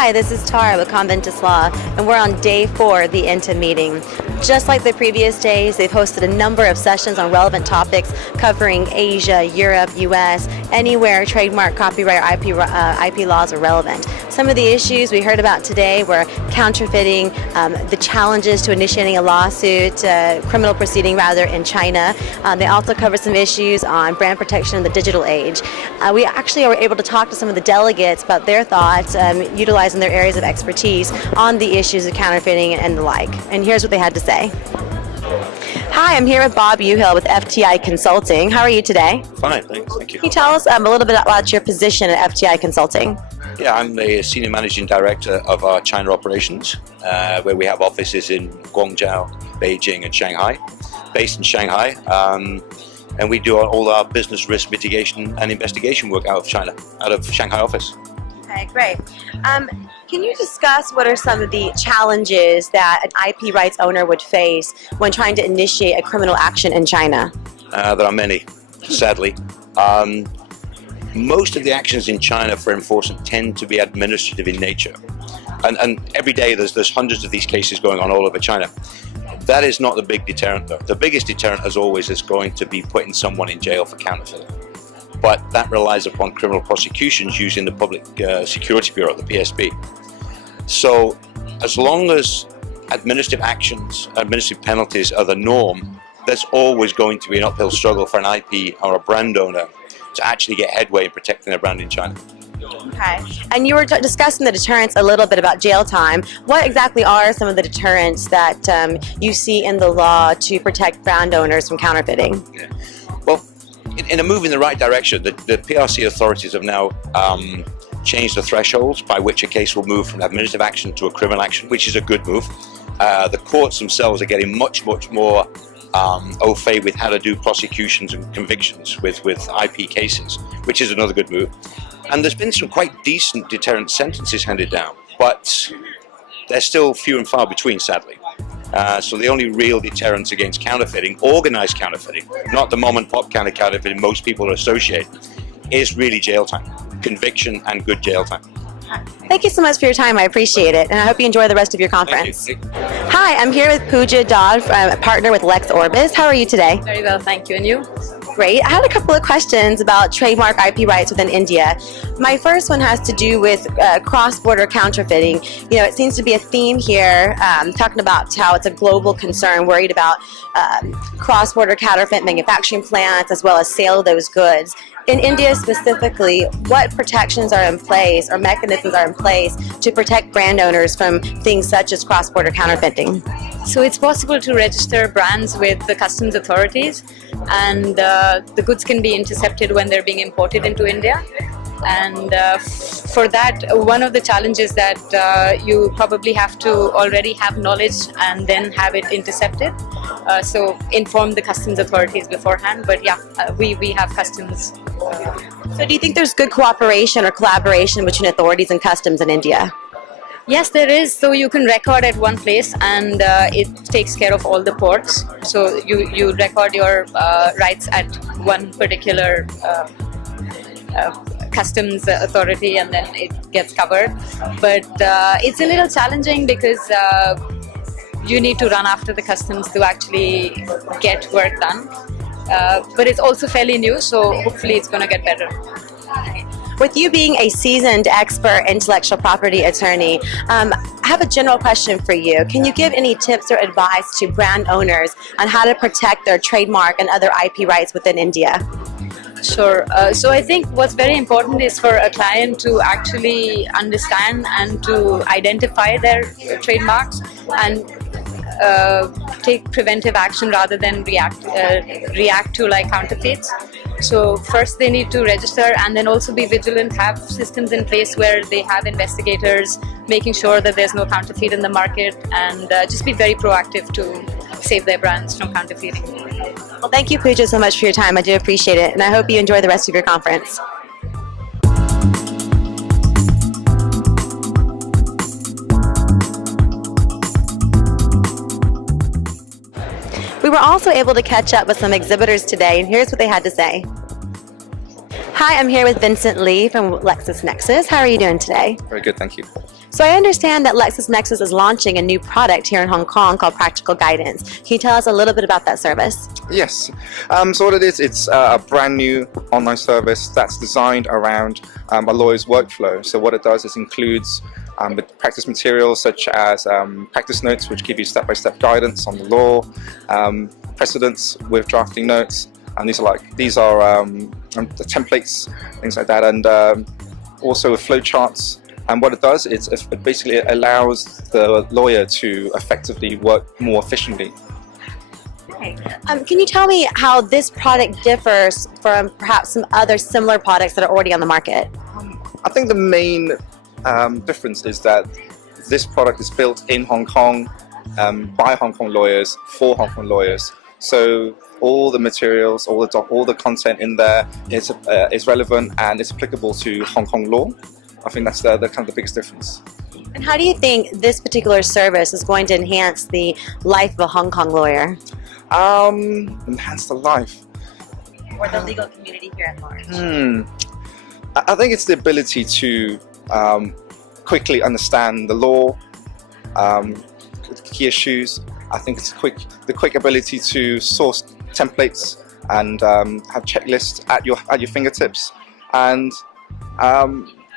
Hi, this is Tara with Conventus Law, and we're on day 4 of the INTA meeting. Just like the previous days, they've hosted a number of sessions on relevant topics covering Asia, Europe, US, anywhere trademark, copyright, or IP laws are relevant. Some of the issues we heard about today were counterfeiting, the challenges to initiating a lawsuit, criminal proceeding rather, in China. They also covered some issues on brand protection in the digital age. We actually were able to talk to some of the delegates about their thoughts, utilizing their areas of expertise on the issues of counterfeiting and the like. And here's what they had to say. Hi, I'm here with Bob Youill with FTI Consulting. How are you today? Fine, thanks. Thank you. Can you tell us a little bit about your position at FTI Consulting? Yeah, I'm the Senior Managing Director of our China operations, where we have offices in Guangzhou, Beijing and Shanghai. Based in Shanghai, and we do all our business risk mitigation and investigation work out of Shanghai office. Okay, great. Can you discuss what are some of the challenges that an IP rights owner would face when trying to initiate a criminal action in China? There are many, sadly. Most of the actions in China for enforcement tend to be administrative in nature. And every day there's hundreds of these cases going on all over China. That is not the big deterrent though. The biggest deterrent, as always, is going to be putting someone in jail for counterfeiting. But that relies upon criminal prosecutions using the Public Security Bureau, the PSB. So as long as administrative actions, administrative penalties are the norm, there's always going to be an uphill struggle for an IP or a brand owner to actually get headway in protecting their brand in China. Okay. And you were discussing the deterrents a little bit about jail time. What exactly are some of the deterrents that you see in the law to protect brand owners from counterfeiting? Yeah. Well, in a move in the right direction, the PRC authorities have now changed the thresholds by which a case will move from administrative action to a criminal action, which is a good move. The courts themselves are getting much more au fait with how to do prosecutions and convictions with IP cases, which is another good move. And there's been some quite decent deterrent sentences handed down, but they're still few and far between, sadly. So the only real deterrents against counterfeiting, organized counterfeiting, not the mom and pop kind of counterfeiting most people associate, is really jail time, conviction and good jail time. Thank you so much for your time. I appreciate it, and I hope you enjoy the rest of your conference. Thank you. Hi, I'm here with Pooja, Dodd, a partner with Lexus Orbis. How are you today? Very well, thank you. And you? Great. I had a couple of questions about trademark IP rights within India. My first one has to do with cross-border counterfeiting. You know, it seems to be a theme here, talking about how it's a global concern, worried about cross-border counterfeit manufacturing plants as well as sale of those goods. In India specifically, what protections are in place or mechanisms are in place to protect brand owners from things such as cross-border counterfeiting? So it's possible to register brands with the customs authorities, and the goods can be intercepted when they're being imported into India. And for that, one of the challenges that you probably have to already have knowledge and then have it intercepted. So inform the customs authorities beforehand. But yeah, we have customs. So do you think there's good cooperation or collaboration between authorities and customs in India? Yes, there is. So you can record at one place, and it takes care of all the ports. So you record your rights at one particular customs authority, and then it gets covered. But it's a little challenging because you need to run after the customs to actually get work done. But it's also fairly new, so hopefully it's going to get better. With you being a seasoned expert intellectual property attorney, I have a general question for you. Can you give any tips or advice to brand owners on how to protect their trademark and other IP rights within India? Sure. So I think what's very important is for a client to actually understand and to identify their trademarks and take preventive action rather than react to like counterfeits. So first they need to register and then also be vigilant, have systems in place where they have investigators making sure that there's no counterfeit in the market, and just be very proactive to save their brands from counterfeiting. Well, thank you, Puja, so much for your time. I do appreciate it, and I hope you enjoy the rest of your conference. We were also able to catch up with some exhibitors today, and here's what they had to say. Hi, I'm here with Vincent Lee from Lexus Nexus. How are you doing today? Very good, thank you. So I understand that Lexus Nexus is launching a new product here in Hong Kong called Practical Guidance. Can you tell us a little bit about that service? Yes. So what it is, it's a brand new online service that's designed around a lawyer's workflow. So what it does is includes practice materials such as practice notes, which give you step-by-step guidance on the law, precedents with drafting notes, and these are the templates, things like that, and also with flow charts. And what it does is it basically allows the lawyer to effectively work more efficiently. Can you tell me how this product differs from perhaps some other similar products that are already on the market? I think the main difference is that this product is built in Hong Kong by Hong Kong lawyers for Hong Kong lawyers. So all the materials, all the content in there is relevant and is applicable to Hong Kong law. I think that's the kind of the biggest difference. And how do you think this particular service is going to enhance the life of a Hong Kong lawyer? Enhance the life. Or the legal community here at large? I think it's the ability to quickly understand the law, key issues. I think it's the quick ability to source templates and have checklists at your fingertips, and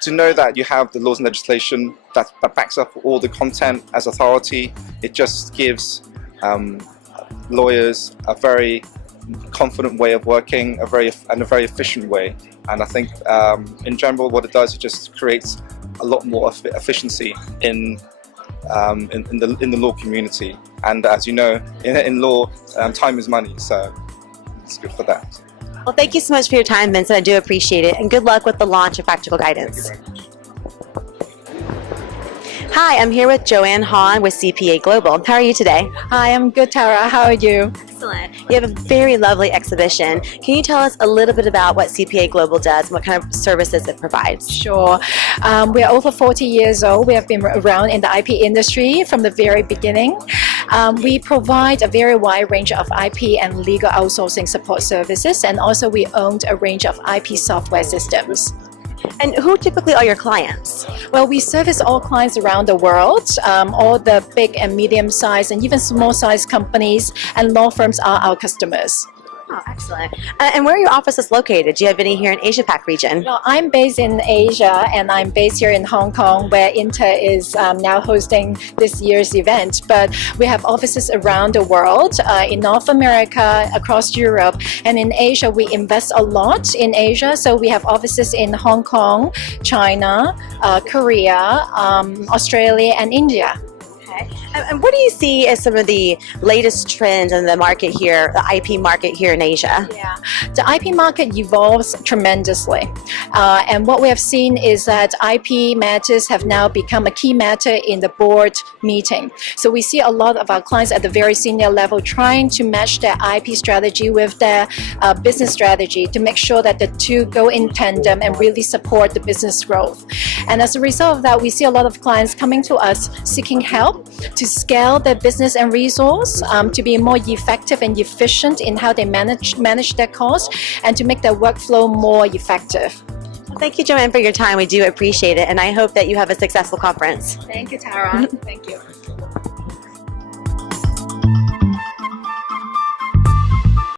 to know that you have the laws and legislation that backs up all the content as authority. It just gives lawyers a very confident way of working, a very efficient way. And I think in general what it does, it just creates a lot more efficiency in the law community. And as you know, in law, time is money, so it's good for that. Well, thank you so much for your time, Vincent. I do appreciate it. And good luck with the launch of Practical Guidance. Thank you very much. Hi, I'm here with Joanne Han with CPA Global. How are you today? Hi, I'm good, Tara. How are you? Excellent. You have a very lovely exhibition. Can you tell us a little bit about what CPA Global does and what kind of services it provides? Sure. We are over 40 years old. We have been around in the IP industry from the very beginning. We provide a very wide range of IP and legal outsourcing support services, and also we own a range of IP software systems. And who typically are your clients? Well, we service all clients around the world. All the big and medium-sized and even small-sized companies and law firms are our customers. Oh, excellent. And where are your offices located? Do you have any here in Asia Pac region? Well, I'm based in Asia, and I'm based here in Hong Kong, where INTA is now hosting this year's event. But we have offices around the world, in North America, across Europe, and in Asia. We invest a lot in Asia, so we have offices in Hong Kong, China, Korea, Australia, and India. Okay. And what do you see as some of the latest trends in the market here, the IP market here in Asia? Yeah, the IP market evolves tremendously. And what we have seen is that IP matters have now become a key matter in the board meeting. So we see a lot of our clients at the very senior level trying to match their IP strategy with their business strategy to make sure that the two go in tandem and really support the business growth. And as a result of that, we see a lot of clients coming to us seeking help to scale their business and resource, to be more effective and efficient in how they manage their costs, and to make their workflow more effective. Well, thank you, Joanne, for your time. We do appreciate it, and I hope that you have a successful conference. Thank you, Tara. Thank you.